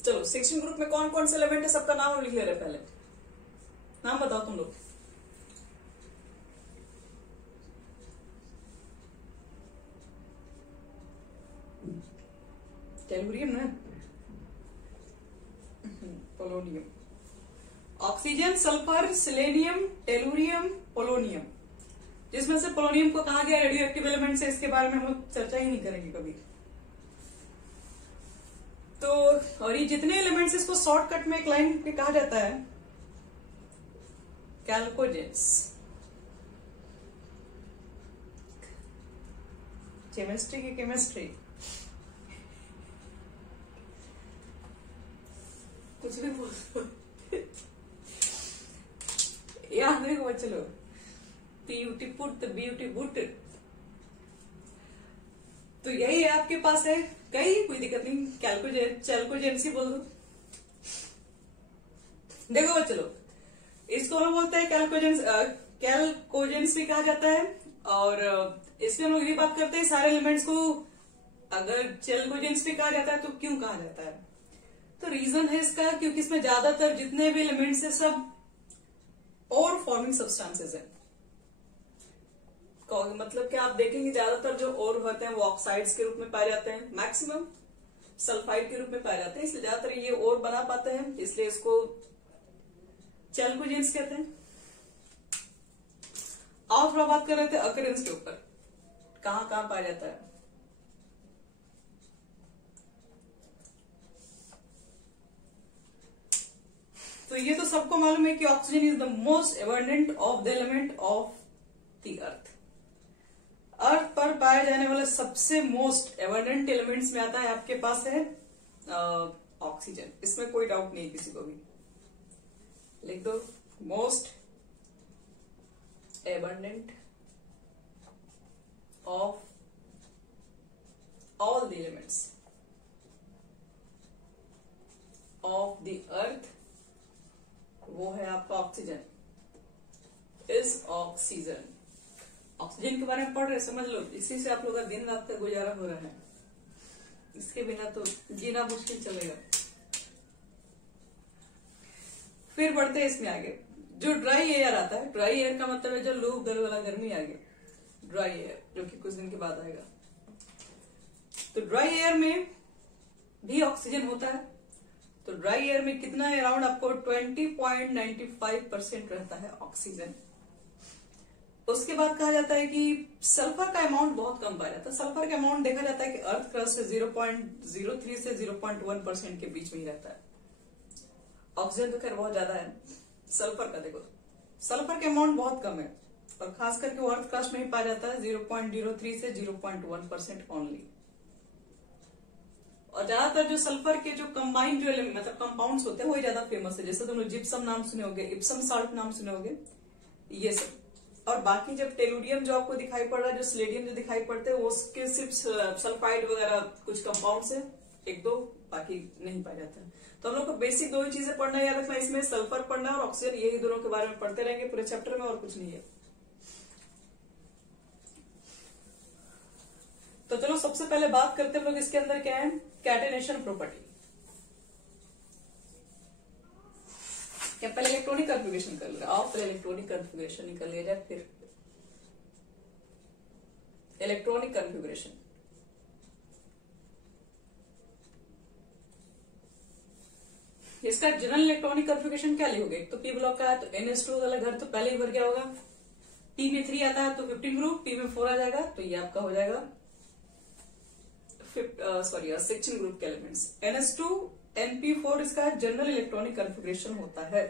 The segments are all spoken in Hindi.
चलो 16 ग्रुप में कौन कौन से एलिमेंट है सबका नाम हम लिख ले रहे हैं। पहले नाम बताओ तुम लोग। टेलुरियम ना, polonium, oxygen, sulphur, selenium, tellurium, polonium. जिसमें से पोलोनियम को कहा गया रेडियो एक्टिव एलिमेंट से, इसके बारे में हम लोग चर्चा ही नहीं करेंगे कभी। तो और ये जितने एलिमेंट्स इसको शॉर्टकट में एक लाइन पे कहा जाता है कैल्कोजेंस। केमिस्ट्री की केमिस्ट्री कुछ भी बोल याद रखो। चलो ब्यूटी पुट ब्यूटी बुट, तो यही है आपके पास है। कई कोई दिक्कत नहीं, कैल्कोजेंसी बोल दो। देखो चलो, इसको हम बोलते हैं कैल्कोजेंस भी कहा जाता है। और इसमें हम लोग ये बात करते हैं सारे एलिमेंट्स को अगर कैल्कोजेंस भी कहा जाता है तो क्यों कहा जाता है। तो रीजन है इसका, क्योंकि इसमें ज्यादातर जितने भी एलिमेंट्स है सब और फॉर्मिंग सब्सटेंसेस है। मतलब कि आप देखेंगे ज्यादातर जो और होते हैं वो ऑक्साइड्स के रूप में पाए जाते हैं, मैक्सिमम सल्फाइड के रूप में पाए जाते हैं। इसलिए ज्यादातर ये और बना पाते हैं, इसलिए इसको कैल्कोजेंस कहते हैं। और थोड़ा बात कर रहे थे अकरेंस के ऊपर, कहां कहां पाया जाता है। तो ये तो सबको मालूम है कि oxygen is the most abundant of the element of the earth. Earth पर पाए जाने वाले सबसे मोस्ट एबंडेंट एलिमेंट्स में आता है आपके पास है ऑक्सीजन। इसमें कोई डाउट नहीं किसी को भी, लिख दो most abundant of all the elements of the अर्थ, वो है आपका ऑक्सीजन। इज ऑक्सीजन, ऑक्सीजन के बारे में पढ़ रहे समझ लो, इसी से आप लोग का दिन रात का गुजारा हो रहा है। इसके बिना तो जीना मुश्किल चलेगा। फिर बढ़ते हैं इसमें आगे। जो ड्राई एयर आता है, ड्राई एयर का मतलब है जो लू गल वाला गर्मी आगे, ड्राई एयर जो कि कुछ दिन के बाद आएगा। तो ड्राई एयर में भी ऑक्सीजन होता है। तो ड्राई एयर में कितना है, अराउंड आपको 20.95% रहता है ऑक्सीजन। उसके बाद कहा जाता है कि सल्फर का अमाउंट बहुत कम पाया जाता है। सल्फर का अमाउंट देखा जाता है कि अर्थ क्रस्ट से 0.03 से 0.1% के बीच में ही रहता है। ऑक्सीजन तो खैर बहुत ज्यादा है, सल्फर का देखो सल्फर का अमाउंट बहुत कम है, और खास करके वो अर्थ क्रस्ट में ही पाया जाता है 0.03 से 0.1% ओनली। और ज्यादातर जो सल्फर के जो कंबाइंड जो मतलब कंपाउंड्स होते हैं वही ज्यादा फेमस है। जैसे तुम लोग जिप्सम नाम सुने होगे, इप्सम साल्ट नाम सुने होगे, ये सब। और बाकी जब टेलुरियम जो आपको दिखाई पड़ रहा है, जो स्लेडियम जो दिखाई पड़ते हैं, वो उसके सिर्फ सल्फाइड वगैरह कुछ कंपाउंड्स है, एक दो, बाकी नहीं पाया जाता है। तो हम लोग को बेसिक दो ही चीजें पढ़ना याद रखना, इसमें सल्फर पढ़ना और ऑक्सीजन, यही दोनों के बारे में पढ़ते रहेंगे पूरे चैप्टर में, और कुछ नहीं है। तो चलो सबसे पहले बात करते हैं लोग इसके अंदर क्या है, कैटेनेशन प्रॉपर्टी। क्या पहले इलेक्ट्रॉनिक कन्फिगरेशन कर लिया, आओ पहले इलेक्ट्रॉनिक कन्फिगरेशन निकल लिया जाए, फिर इलेक्ट्रॉनिक कन्फिगरेशन। इसका जनरल इलेक्ट्रॉनिक कन्फिगरेशन क्या लिखोगे, एक तो पी ब्लॉक का है तो NH2 वाला घर तो पहले ही भर गया होगा। पी में 3 आता है तो 15 ग्रुप, पी में 4 आ जाएगा तो ये आपका हो जाएगा 16 ग्रुप के एलिमेंट्स। NH2 NP4 इसका जनरल इलेक्ट्रॉनिक कन्फिगरेशन होता है।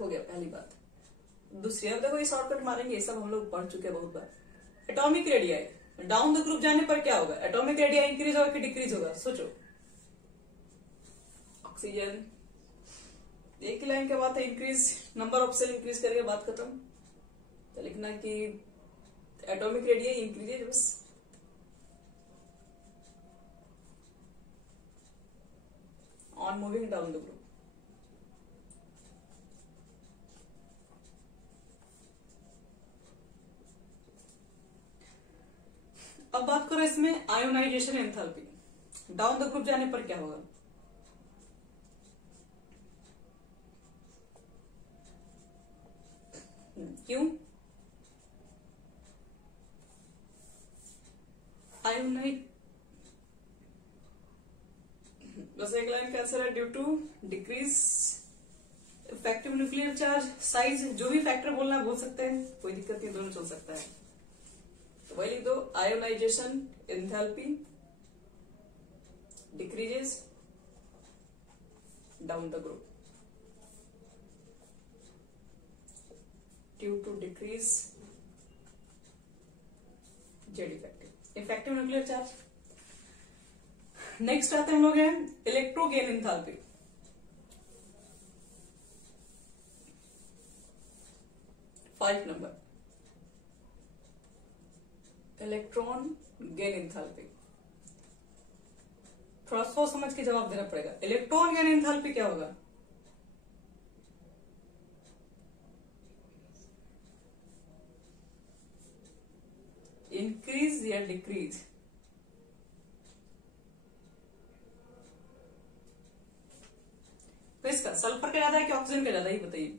हो गया पहली बात। दूसरी, अब देखो ये शॉर्टकट मारेंगे, ये सब हम लोग पढ़ चुके हैं बहुत बार। Atomic radii down the group जाने पर क्या होगा, एटॉमिक रेडियाई इंक्रीज होगा कि डिक्रीज होगा, सोचो। ऑक्सीजन एक लाइन के बाद है increase, number of cell increase करके बात खत्म। तो लिखना कि एटॉमिक रेडियाई इंक्रीज है बस। On moving down the group. अब बात करो इसमें ionisation enthalpy, down the group जाने पर क्या होगा। क्यों? आयोनाइट, बस एक लाइन का आंसर है due to decrease effective nuclear charge size. जो भी फैक्टर बोलना है बोल सकते हैं, कोई दिक्कत नहीं, दोनों चल सकता है। तो वही लिख दो, ionisation enthalpy decreases down the group due to decrease Z effective nuclear charge. Next आते हैं हम लोग हैं electron gain enthalpy. Five number, electron gain enthalpy. थोड़ा सोच समझ के जवाब देना पड़ेगा। इलेक्ट्रॉन गेन एंथैल्पी क्या होगा? इंक्रीज या डिक्रीज? तो इसका सल्फर का ज्यादा है कि ऑक्सीजन का ज्यादा, ही बताइए।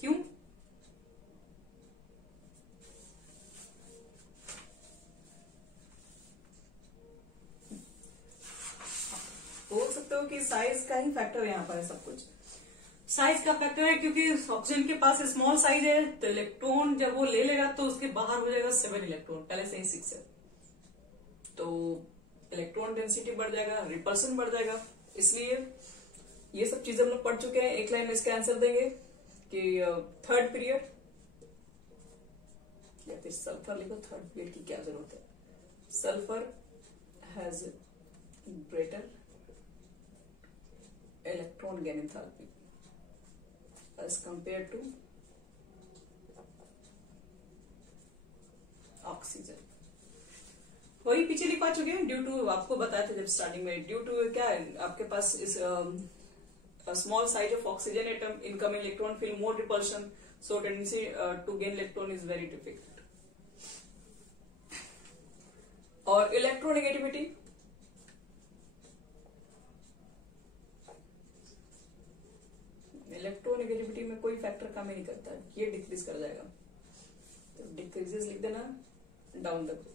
क्यों? बोल सकते हो कि साइज का ही फैक्टर है यहाँ पर, सब कुछ साइज का फैक्टर है, क्योंकि ऑक्सीजन के पास स्मॉल साइज है, तो इलेक्ट्रॉन जब वो ले लेगा तो उसके बाहर हो जाएगा 7 इलेक्ट्रॉन, पहले से ही 6 है, तो इलेक्ट्रॉन डेंसिटी बढ़ जाएगा, रिपल्सन बढ़ जाएगा। इसलिए ये सब चीजें हम लोग पढ़ चुके हैं। एक लाइन में इसका आंसर देंगे कि थर्ड पीरियड, या फिर सल्फर लिखो, थर्ड पीरियड की क्या जरूरत है। Sulphur has greater electron gain enthalpy as compared to oxygen. वही पीछे लिखवा चुके हैं, ड्यू टू, आपको बताया था जब स्टार्टिंग में, ड्यू टू क्या है आपके पास इस small size of oxygen atom, incoming electron feel more repulsion, so tendency to gain electron is very difficult. और इलेक्ट्रोनेगेटिविटी, इलेक्ट्रोनेगेटिविटी में कोई फैक्टर काम ही नहीं करता, ये डिक्रीज कर जाएगा, तो डिक्रीजेस लिख देना डाउन द ग्रुप।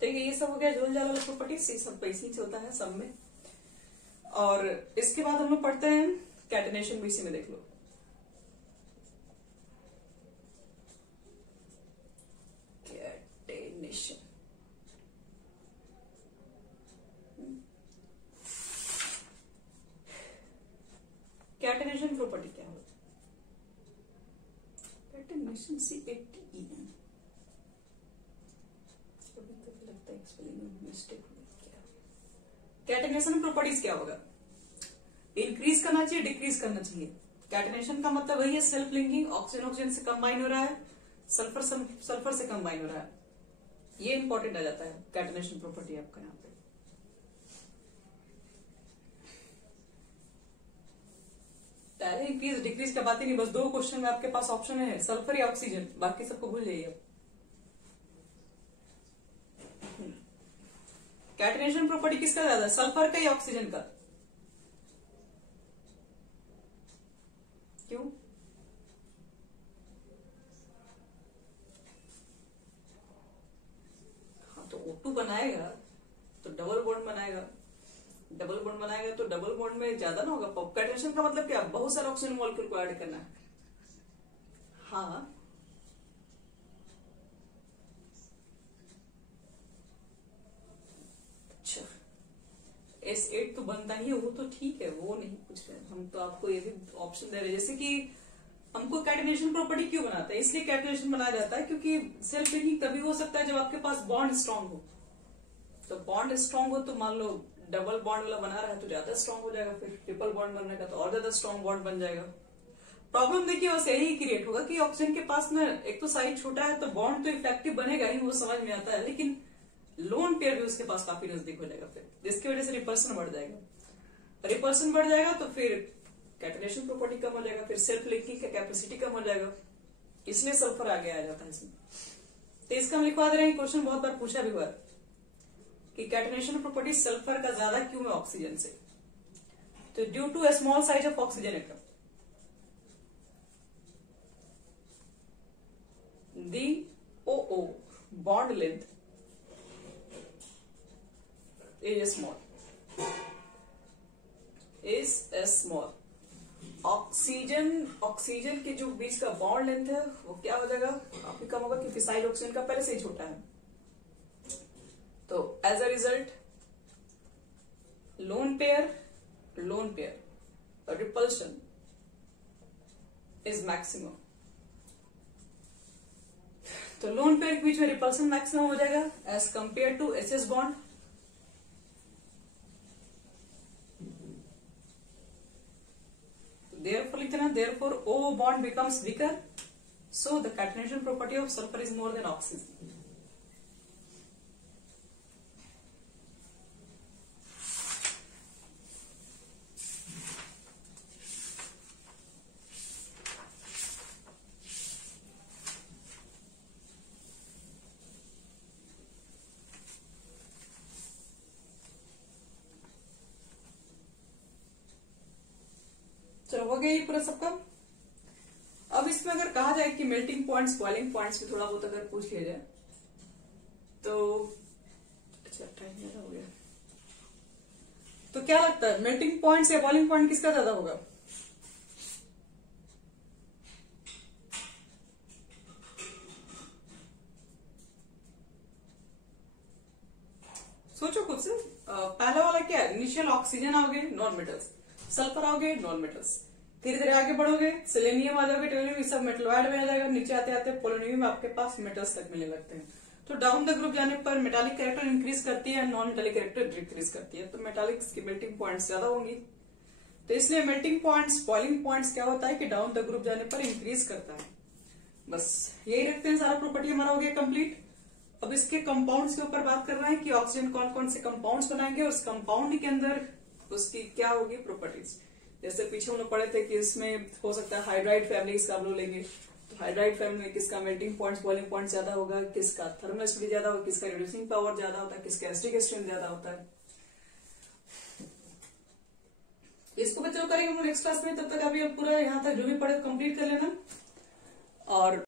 ठीक है, ये सब हो गया झोल झाला प्रॉपर्टीज, ये सब पैसे ही चलता है सब में। और इसके बाद हम लोग पढ़ते हैं कैटेनेशन, भी इसी में देख लो। कैटेनेशन, कैटेनेशन प्रॉपर्टी क्या होता है? कैटेनेशन C8E, अभी तक लगता है स्पेलिंग मिस्टेक हो गया। कैटेनेशन प्रॉपर्टीज क्या होगा? इंक्रीज करना चाहिए, डिक्रीज करना चाहिए। कैटेनेशन का मतलब वही है सेल्फ लिंकिंग, ऑक्सीजन ऑक्सीजन से कंबाइन हो रहा है, सल्फर सल्फर से कंबाइन हो रहा है, ये इंपॉर्टेंट आ जाता है कैटेनेशन प्रॉपर्टी आपका यहाँ पे। इंक्रीज डिक्रीज का बात ही नहीं, बस 2 क्वेश्चन में आपके पास ऑप्शन है, सल्फर या ऑक्सीजन, बाकी सबको भूल जाइए। कैटेनेशन प्रॉपर्टी किसका ज्यादा है, सल्फर का या ऑक्सीजन का? क्यों? हाँ, तो O2 बनाएगा तो डबल बॉन्ड बनाएगा, डबल बॉन्ड बनाएगा तो डबल बॉन्ड में ज्यादा ना होगा। कैटेनेशन का मतलब क्या, बहुत सारे ऑक्सीजन मॉलिक्यूल को ऐड करना है। हाँ, अच्छा, S8 तो बनता ही है, वो तो ठीक है, वो नहीं पूछ रहे हम, तो आपको ये भी ऑप्शन दे रहे हैं। जैसे कि हमको कैटेनेशन प्रॉपर्टी क्यों बनाता है, इसलिए कैटेनेशन बनाया जाता है क्योंकि सेल्फ लिंकिंग तभी हो सकता है जब आपके पास बॉन्ड स्ट्रांग हो। तो बॉन्ड स्ट्रांग हो तो मान लो डबल बॉन्ड वाला बना रहा है तो ज्यादा स्ट्रांग हो जाएगा, फिर ट्रिपल बॉन्ड बनने का तो और ज्यादा स्ट्रांग बॉन्ड बन जाएगा। प्रॉब्लम देखिए बस यही क्रिएट होगा कि ऑक्सीजन के पास ना एक तो साइज छोटा है, तो बॉन्ड तो इफेक्टिव बनेगा ही, वो समझ में आता है, लेकिन लोन पेयर भी उसके पास काफी नजदीक हो जाएगा, फिर जिसकी वजह से रिपल्सन बढ़ जाएगा। रिपल्सन बढ़ जाएगा तो फिर कैटेनेशन प्रॉपर्टी कम हो जाएगा, फिर सेल्फ लिंकिंग का कैपेसिटी कम हो जाएगा। इसलिए सल्फर आगे आ जाता है इसमें। तो इसका हम लिखवा दे रहे हैं, क्वेश्चन बहुत बार पूछा भी हुआ है कि कैटेनेशन प्रॉपर्टी सल्फर का ज्यादा क्यों है ऑक्सीजन से। तो due to a small size of oxygen atom, the OO bond length is small। Oxygen के जो बीच का बॉन्ड लेंथ है वो क्या हो जाएगा, काफी कम होगा, क्योंकि साइज ऑक्सीजन का पहले से ही छोटा है। तो as a result lone pair repulsion is maximum. तो लोन पेयर के बीच में रिपल्सन मैक्सिमम हो जाएगा as compared to SS bond. Therefore लिखते हैं, therefore O bond becomes weaker, so the catenation property of sulfur is more than oxygen। चलो हो गया ये पूरा सबका। अब इसमें अगर कहा जाए कि मेल्टिंग पॉइंट्स बॉइलिंग पॉइंट्स भी थोड़ा बहुत अगर पूछ लिया जाए तो अच्छा टाइम ज्यादा हो गया, तो क्या लगता है मेल्टिंग पॉइंट्स या बॉइलिंग पॉइंट किसका ज्यादा होगा? सोचो खुद से। पहला वाला क्या है, इनिशियल ऑक्सीजन आओगे नॉन मेटल्स, सल्फर आओगे नॉन मेटल्स, धीरे धीरे आगे बढ़ोगे सेलेनियम आ जाओगे, टेलोनियम, ये सब मेटलॉइड में आ जाएगा, नीचे आते आते पोलोनियम में आपके पास मेटल्स तक मिलने लगते हैं। तो डाउन द ग्रुप जाने पर मेटालिक कैरेक्टर इंक्रीज करती है, नॉन मेटालिक कैरेक्टर डिक्रीज करती है। तो मेटालिक की मेल्टिंग पॉइंट्स ज्यादा होंगी, तो इसलिए मेल्टिंग पॉइंट्स बॉइलिंग पॉइंट्स क्या होता है कि डाउन द ग्रुप जाने पर इंक्रीज करता है। बस यही रखते हैं, सारा प्रॉपर्टी हमारा हो गया कंप्लीट। अब इसके कंपाउंड्स के ऊपर बात कर रहे हैं कि ऑक्सीजन कौन कौन से कंपाउंड्स बनाएंगे और उस कंपाउंड के अंदर उसकी क्या होगी प्रॉपर्टीज। जैसे पीछे हम लोग पढ़े थे कि इसमें हो सकता है हाइड्राइड फैमिली का हम लोग लेंगे, तो हाइड्राइड फैमिली में किसका मेल्टिंग पॉइंट्स बॉइलिंग पॉइंट ज्यादा होगा, किसका थर्मल स्पीड ज्यादा होगा, किसका रिड्यूसिंग पावर ज्यादा होता है, किसका एसिडिक स्ट्रेंथ ज्यादा होता है। इसको बच्चों करेंगे हम नेक्स्ट क्लास में। तब तक अभी पूरा यहाँ तक जो भी पढ़े कंप्लीट कर लेना। और